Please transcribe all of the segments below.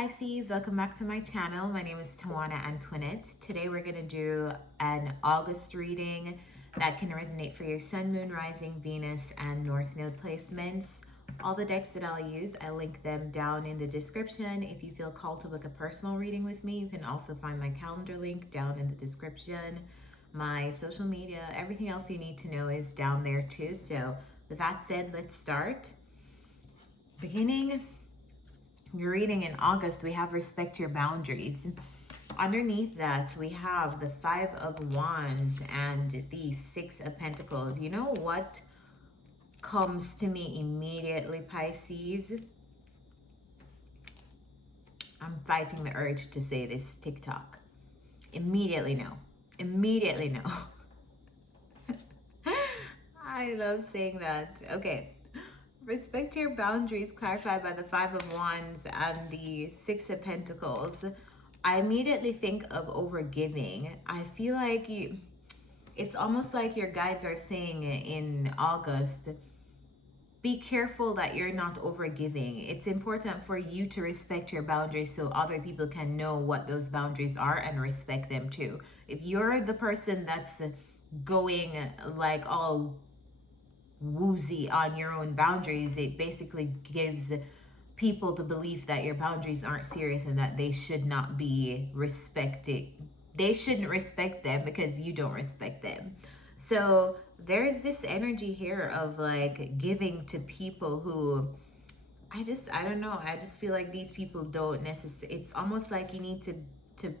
Pisces, welcome back to my channel. My name is Tawanantoinette. Today we're going to do an August reading that can resonate for your Sun, Moon, Rising, Venus, and North Node placements. All the decks that I'll use, I link them down in the description. If you feel called to book a personal reading with me, you can also find my calendar link down in the description. My social media, everything else you need to know is down there too. So with that said, let's start. Beginning your reading in August, we have respect your boundaries. Underneath that, we have the Five of Wands and the Six of Pentacles. You know what comes to me immediately, Pisces? I'm fighting the urge to say this, TikTok. Immediately no. Immediately no. I love saying that. Okay. Respect your boundaries, clarified by the Five of Wands and the Six of Pentacles. I immediately think of overgiving. I feel like it's almost like your guides are saying in August, be careful that you're not overgiving. It's important for you to respect your boundaries so other people can know what those boundaries are and respect them too. If you're the person that's going like all woozy on your own boundaries, it basically gives people the belief that your boundaries aren't serious and that they should not be respected. They shouldn't respect them because you don't respect them. So there's this energy here of like giving to people who I don't know, I just feel like these people don't necessarily, it's almost like you need to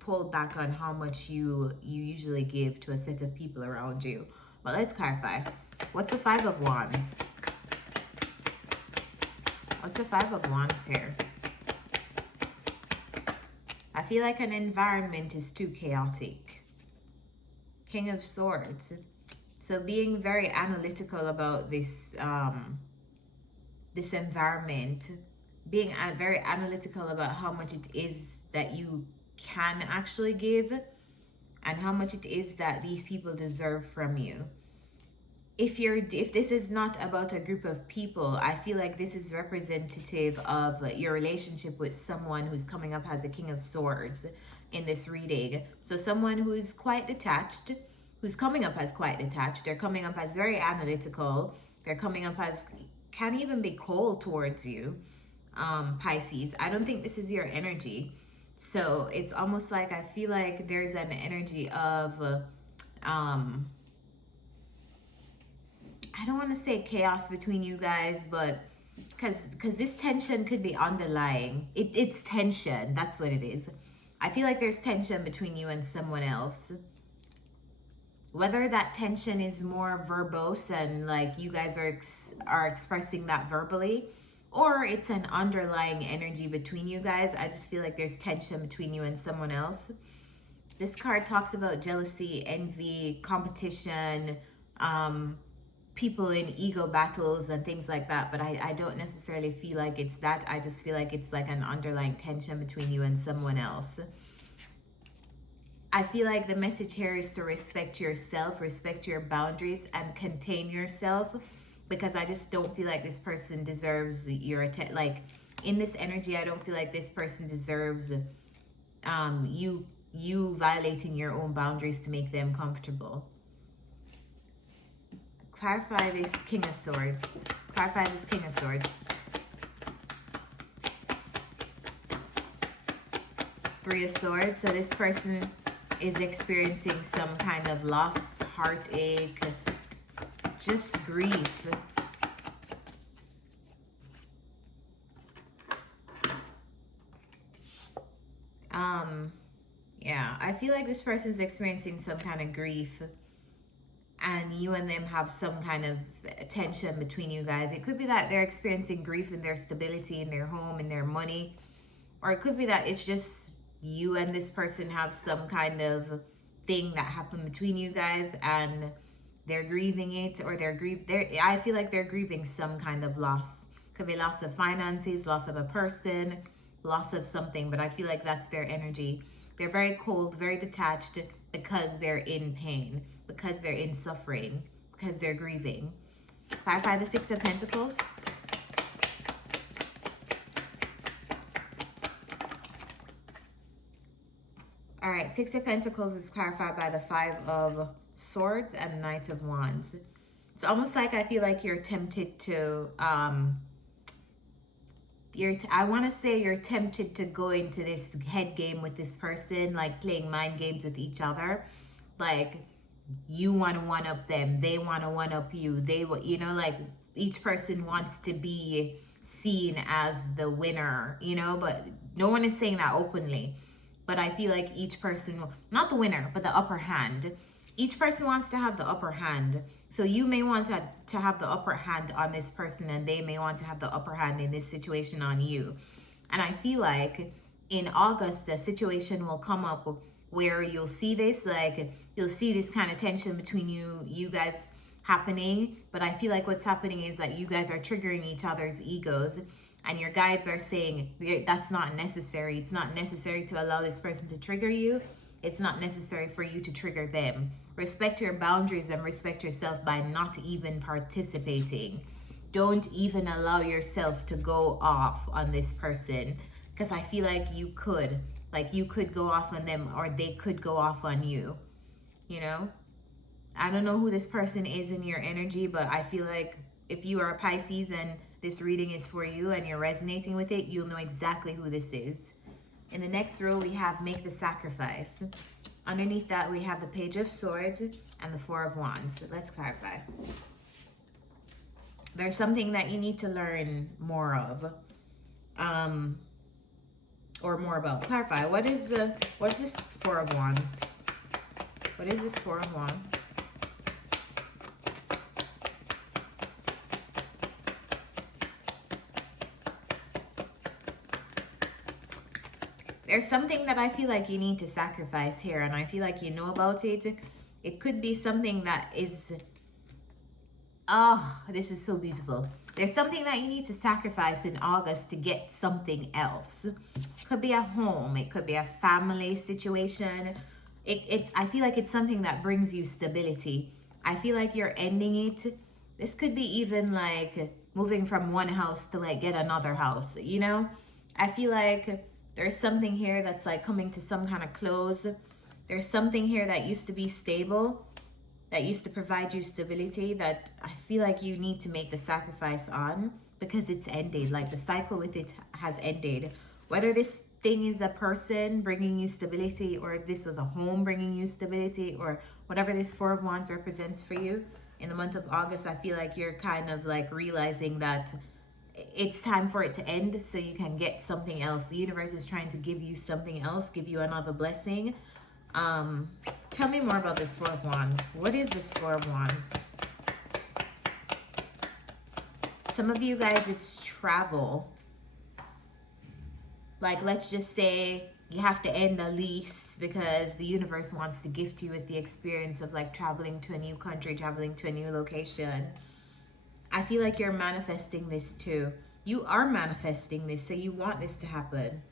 pull back on how much you usually give to a set of people around you. But let's clarify. What's the Five of Wands? What's the Five of Wands here? I feel like an environment is too chaotic. King of Swords. So being very analytical about this this environment, being very analytical about how much it is that you can actually give and how much it is that these people deserve from you. If this is not about a group of people, I feel like this is representative of your relationship with someone who's coming up as a King of Swords in this reading. So someone who's quite detached, who's coming up as quite detached. They're coming up as very analytical. They're coming up as can even be cold towards you, Pisces. I don't think this is your energy. So it's almost like I feel like there's an energy of I don't want to say chaos between you guys, but because this tension could be underlying. It's tension. That's what it is. I feel like there's tension between you and someone else. Whether that tension is more verbose and like you guys are expressing that verbally, or it's an underlying energy between you guys. I just feel like there's tension between you and someone else. This card talks about jealousy, envy, competition, people in ego battles and things like that, but I don't necessarily feel like it's that. I just feel like it's like an underlying tension between you and someone else. I feel like the message here is to respect yourself, respect your boundaries, and contain yourself, because I just don't feel like this person deserves your attention. Like in this energy, I don't feel like this person deserves you violating your own boundaries to make them comfortable. Clarify this King of Swords. Clarify this King of Swords. Three of Swords. So this person is experiencing some kind of loss, heartache, just grief. Yeah, I feel like this person is experiencing some kind of grief, and you and them have some kind of tension between you guys. It could be that they're experiencing grief in their stability, in their home, in their money. Or it could be that it's just you and this person have some kind of thing that happened between you guys and they're grieving it, or I feel like they're grieving some kind of loss. Could be loss of finances, loss of a person, loss of something, but I feel like that's their energy. They're very cold, very detached because they're in pain, because they're in suffering, because they're grieving. Clarify the Six of Pentacles. All right, Six of Pentacles is clarified by the Five of Swords and Knight of Wands. It's almost like I feel like you're tempted to, I want to say you're tempted to go into this head game with this person, like playing mind games with each other. Like, you want to one up them, they want to one up you, you know, like each person wants to be seen as the winner, you know, but no one is saying that openly. But I feel like each person, not the winner, but the upper hand. Each person wants to have the upper hand. So you may want to have the upper hand on this person, and they may want to have the upper hand in this situation on you. And I feel like in August, a situation will come up where you'll see this, like you'll see this kind of tension between you guys happening. But I feel like what's happening is that you guys are triggering each other's egos, and your guides are saying that's not necessary. It's not necessary to allow this person to trigger you. It's not necessary for you to trigger them. Respect your boundaries and respect yourself by not even participating. Don't even allow yourself to go off on this person, because I feel like you could go off on them, or they could go off on you, you know? I don't know who this person is in your energy, but I feel like if you are a Pisces and this reading is for you and you're resonating with it, you'll know exactly who this is. In the next row, we have Make the Sacrifice. Underneath that, we have the Page of Swords and the Four of Wands. So let's clarify. There's something that you need to learn more of. Or more about. Clarify. What is this Four of Wands? What is this Four of Wands? There's something that I feel like you need to sacrifice here, and I feel like you know about it. It could be something that is, oh, this is so beautiful. There's something that you need to sacrifice in August to get something else. It could be a home. It could be a family situation. I feel like it's something that brings you stability. I feel like you're ending it. This could be even like moving from one house to like get another house, you know? I feel like there's something here that's like coming to some kind of close. There's something here that used to be stable, that used to provide you stability, that I feel like you need to make the sacrifice on, because it's ended. Like the cycle with it has ended. Whether this thing is a person bringing you stability, or if this was a home bringing you stability, or whatever this Four of Wands represents for you in the month of August, I feel like you're kind of like realizing that it's time for it to end so you can get something else. The universe is trying to give you something else, give you another blessing. Tell me more about this Four of Wands. What is this Four of Wands? Some of you guys, it's travel. Like, let's just say you have to end a lease because the universe wants to gift you with the experience of like traveling to a new country, traveling to a new location. I feel like you're manifesting this too. You are manifesting this, so you want this to happen.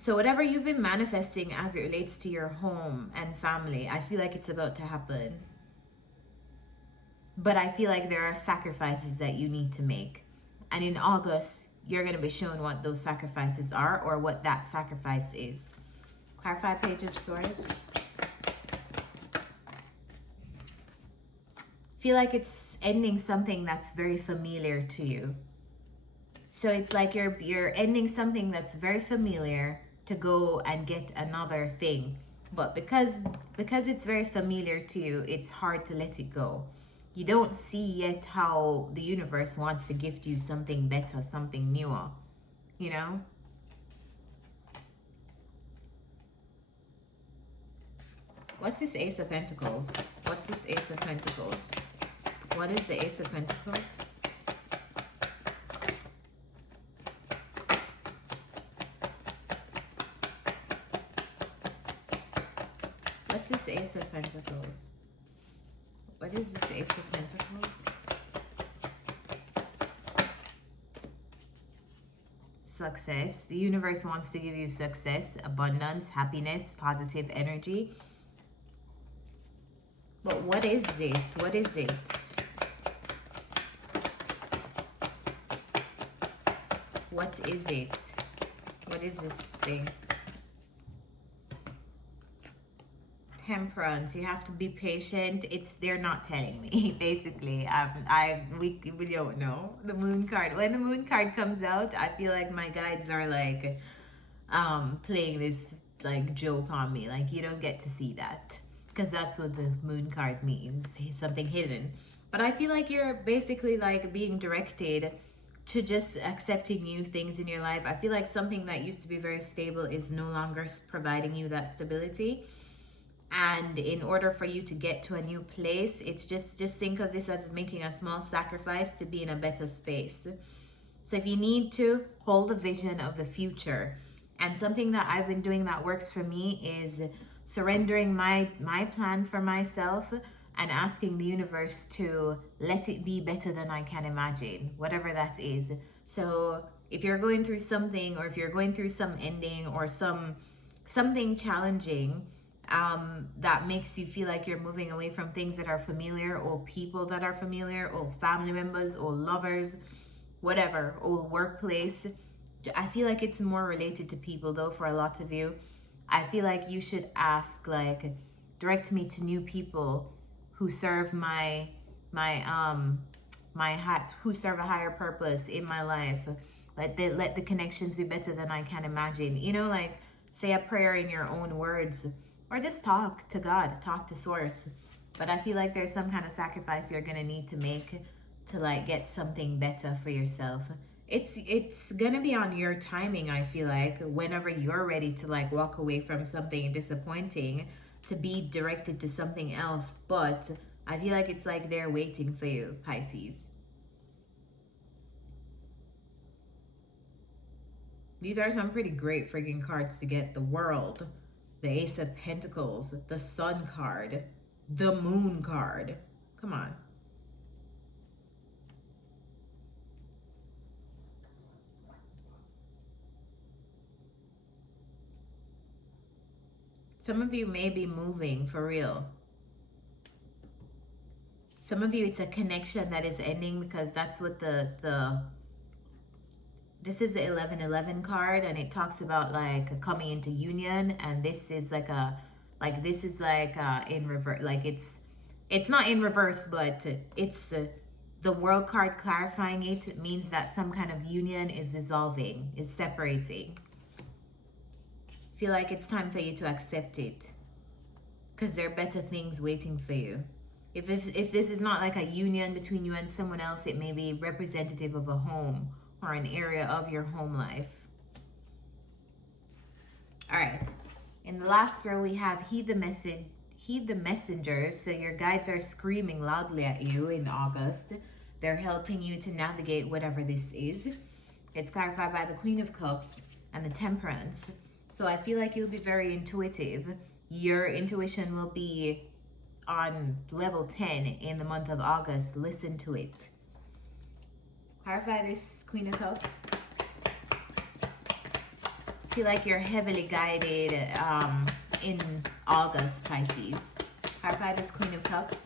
So whatever you've been manifesting as it relates to your home and family, I feel like it's about to happen. But I feel like there are sacrifices that you need to make. And in August, you're going to be shown what those sacrifices are, or what that sacrifice is. Clarify, Page of Swords. Feel like it's ending something that's very familiar to you. So it's like you're ending something that's very familiar to go and get another thing. But because it's very familiar to you, it's hard to let it go. You don't see yet how the universe wants to gift you something better, something newer, you know? What's this Ace of Pentacles? What's this Ace of Pentacles? What is the Ace of Pentacles? What's this Ace of Pentacles? What is this Ace of Pentacles? Success. The universe wants to give you success, abundance, happiness, positive energy. But what is this? What is it? What is it? What is this thing? Temperance. You have to be patient. They're not telling me basically. We don't know the Moon card. When the Moon card comes out, I feel like my guides are like playing this like joke on me. Like you don't get to see that because that's what the Moon card means. Something hidden. But I feel like you're basically like being directed to just accepting new things in your life. I feel like something that used to be very stable is no longer providing you that stability. And in order for you to get to a new place, it's just think of this as making a small sacrifice to be in a better space. So if you need to, hold the vision of the future. And something that I've been doing that works for me is surrendering my plan for myself and asking the universe to let it be better than I can imagine, whatever that is. So if you're going through something, or if you're going through some ending or something challenging, that makes you feel like you're moving away from things that are familiar, or people that are familiar, or family members, or lovers, whatever, or workplace. I feel like it's more related to people though for a lot of you. I feel like you should ask, like, direct me to new people who serve who serve a higher purpose in my life. Let the connections be better than I can imagine. You know, like say a prayer in your own words, or just talk to God, talk to Source. But I feel like there's some kind of sacrifice you're gonna need to make to like get something better for yourself. It's gonna be on your timing. I feel like whenever you're ready to like walk away from something disappointing to be directed to something else, but I feel like it's like they're waiting for you, Pisces. These are some pretty great freaking cards to get. The World, the Ace of Pentacles, the Sun card, the Moon card. Come on. Some of you may be moving for real. Some of you, it's a connection that is ending, because that's what this is the 1111 card, and it talks about like coming into union, and this is like in reverse. Like it's not in reverse, but it's the World card clarifying it means that some kind of union is dissolving, is separating. Feel like it's time for you to accept it, because there are better things waiting for you. If this is not like a union between you and someone else, it may be representative of a home or an area of your home life. All right. In the last row, we have heed the messengers. So your guides are screaming loudly at you in August. They're helping you to navigate whatever this is. It's clarified by the Queen of Cups and the Temperance. So I feel like you'll be very intuitive. Your intuition will be on level 10 in the month of August. Listen to it. Clarify this, Queen of Cups. I feel like you're heavily guided in August, Pisces. Clarify this, Queen of Cups.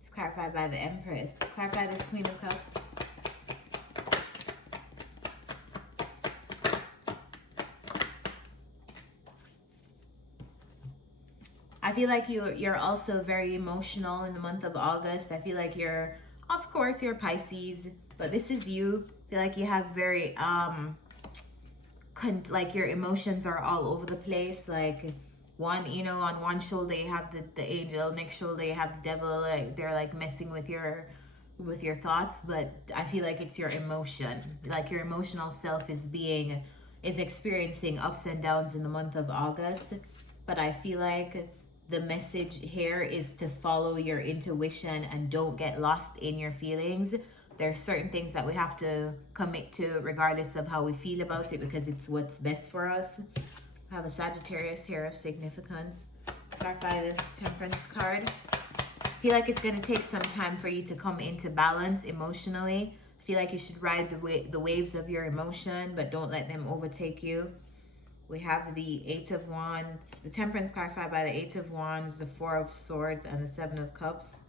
It's clarified by the Empress. Clarify this, Queen of Cups. I feel like you're also very emotional in the month of August. I feel like of course, you're Pisces, but this is you. I feel like you have very, like your emotions are all over the place. Like on one shoulder you have the angel, next shoulder you have the devil. Like they're like messing with your thoughts, but I feel like it's your emotion. Like your emotional self is experiencing ups and downs in the month of August. But I feel like the message here is to follow your intuition and don't get lost in your feelings. There are certain things that we have to commit to regardless of how we feel about it, because it's what's best for us. I have a Sagittarius here of significance. Clarify this Temperance card. I feel like it's going to take some time for you to come into balance emotionally. I feel like you should ride the waves of your emotion, but don't let them overtake you. We have the Eight of Wands, the Temperance clarified by the Eight of Wands, the Four of Swords, and the Seven of Cups.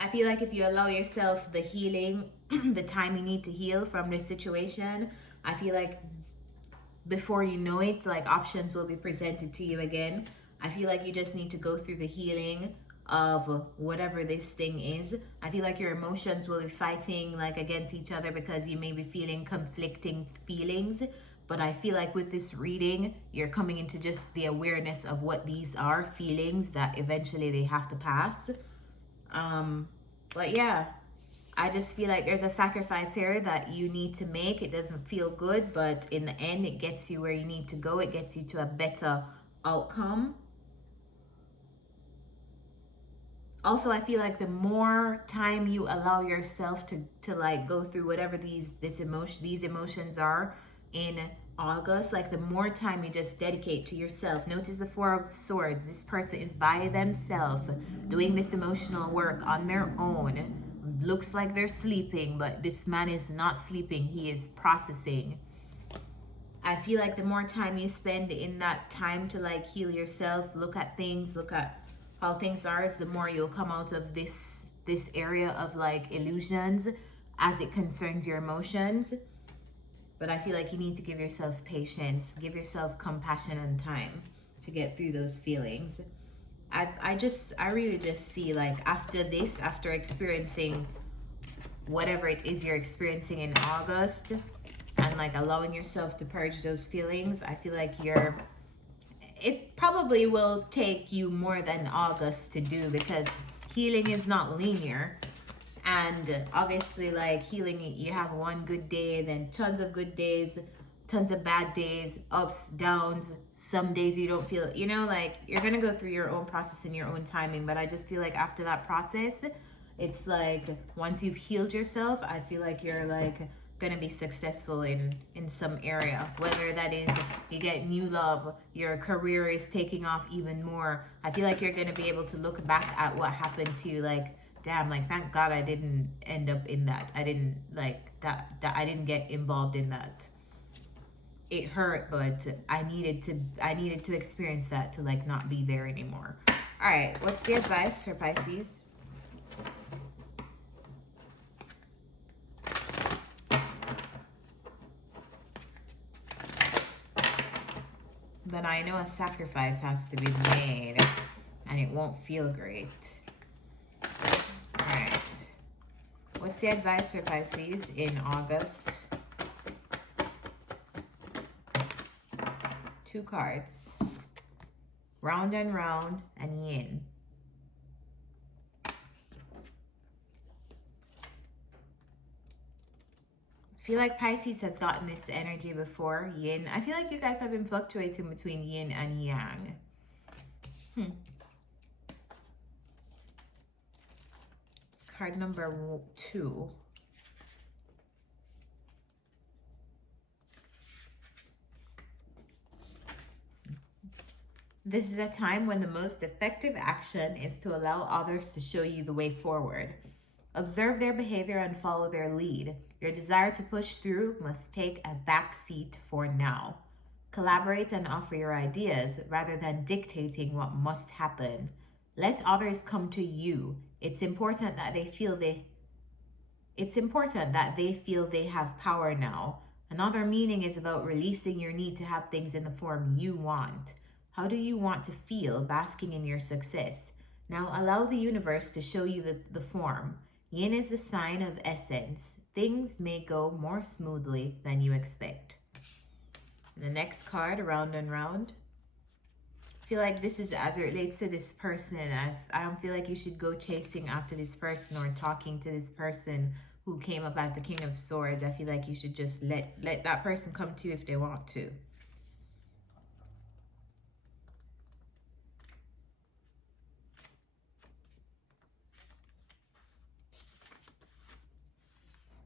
I feel like if you allow yourself the healing, the time you need to heal from this situation, I feel like before you know it, like options will be presented to you again. I feel like you just need to go through the healing of whatever this thing is. I feel like your emotions will be fighting like against each other because you may be feeling conflicting feelings. But I feel like with this reading, you're coming into just the awareness of what these are, feelings that eventually they have to pass. But yeah, I just feel like there's a sacrifice here that you need to make. It doesn't feel good, but in the end, it gets you where you need to go. It gets you to a better outcome. Also, I feel like the more time you allow yourself to like go through whatever these emotions are in August, like the more time you just dedicate to yourself. Notice the Four of Swords. This person is by themselves doing this emotional work on their own. Looks like they're sleeping, but this man is not sleeping. He is processing. I feel like the more time you spend in that time to like heal yourself, look at things, look at how things are, is the more you'll come out of this area of like illusions as it concerns your emotions. But I feel like you need to give yourself patience, give yourself compassion and time to get through those feelings. I really just see like after this, after experiencing whatever it is you're experiencing in August and like allowing yourself to purge those feelings, I feel like it probably will take you more than August to do, because healing is not linear. And obviously, like healing, you have one good day, then tons of good days, tons of bad days, ups, downs. Some days you don't feel, like you're going to go through your own process in your own timing. But I just feel like after that process, it's like once you've healed yourself, I feel like you're like going to be successful in some area, whether that is you get new love, your career is taking off even more. I feel like you're going to be able to look back at what happened to you, like, damn, like thank God I didn't end up in that. I didn't like that I didn't get involved in that. It hurt, but I needed to experience that to like not be there anymore. All right, what's the advice for Pisces? But I know a sacrifice has to be made and it won't feel great. All right. What's the advice for Pisces in August? 2 cards. Round and round and yin. I feel like Pisces has gotten this energy before, yin. I feel like you guys have been fluctuating between yin and yang. It's card number 2. This is a time when the most effective action is to allow others to show you the way forward. Observe their behavior and follow their lead. Your desire to push through must take a back seat for now. Collaborate and offer your ideas rather than dictating what must happen. Let others come to you. It's important that they feel they have power now. Another meaning is about releasing your need to have things in the form you want. How do you want to feel basking in your success? Now allow the universe to show you the form. Yin is the sign of essence. Things may go more smoothly than you expect. The next card, round and round. I feel like this is as it relates to this person. I don't feel like you should go chasing after this person or talking to this person who came up as the King of Swords. I feel like you should just let that person come to you if they want to.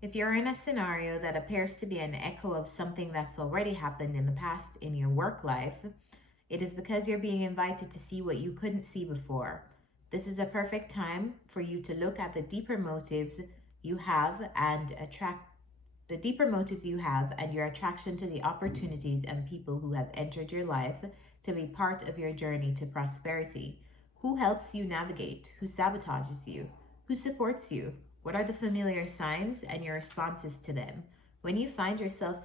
If you're in a scenario that appears to be an echo of something that's already happened in the past in your work life, it is because you're being invited to see what you couldn't see before. This is a perfect time for you to look at the deeper motives you have and your attraction to the opportunities and people who have entered your life to be part of your journey to prosperity. Who helps you navigate? Who sabotages you? Who supports you? What are the familiar signs and your responses to them? When you find yourself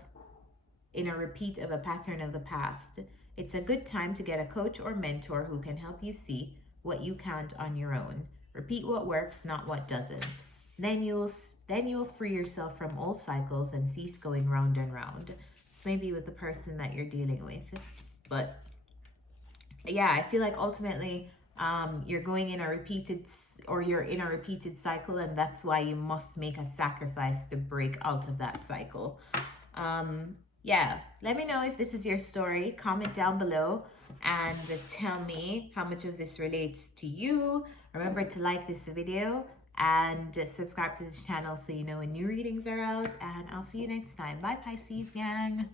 in a repeat of a pattern of the past. It's a good time to get a coach or mentor who can help you see what you can't on your own. Repeat what works, not what doesn't. Then you'll free yourself from old cycles and cease going round and round. This may be with the person that you're dealing with. But yeah, I feel like ultimately you're going in a repeated you're in a repeated cycle, and that's why you must make a sacrifice to break out of that cycle. Yeah, let me know if this is your story. Comment down below and tell me how much of this relates to you. Remember to like this video and subscribe to this channel so you know when new readings are out, and I'll see you next time. Bye, Pisces gang.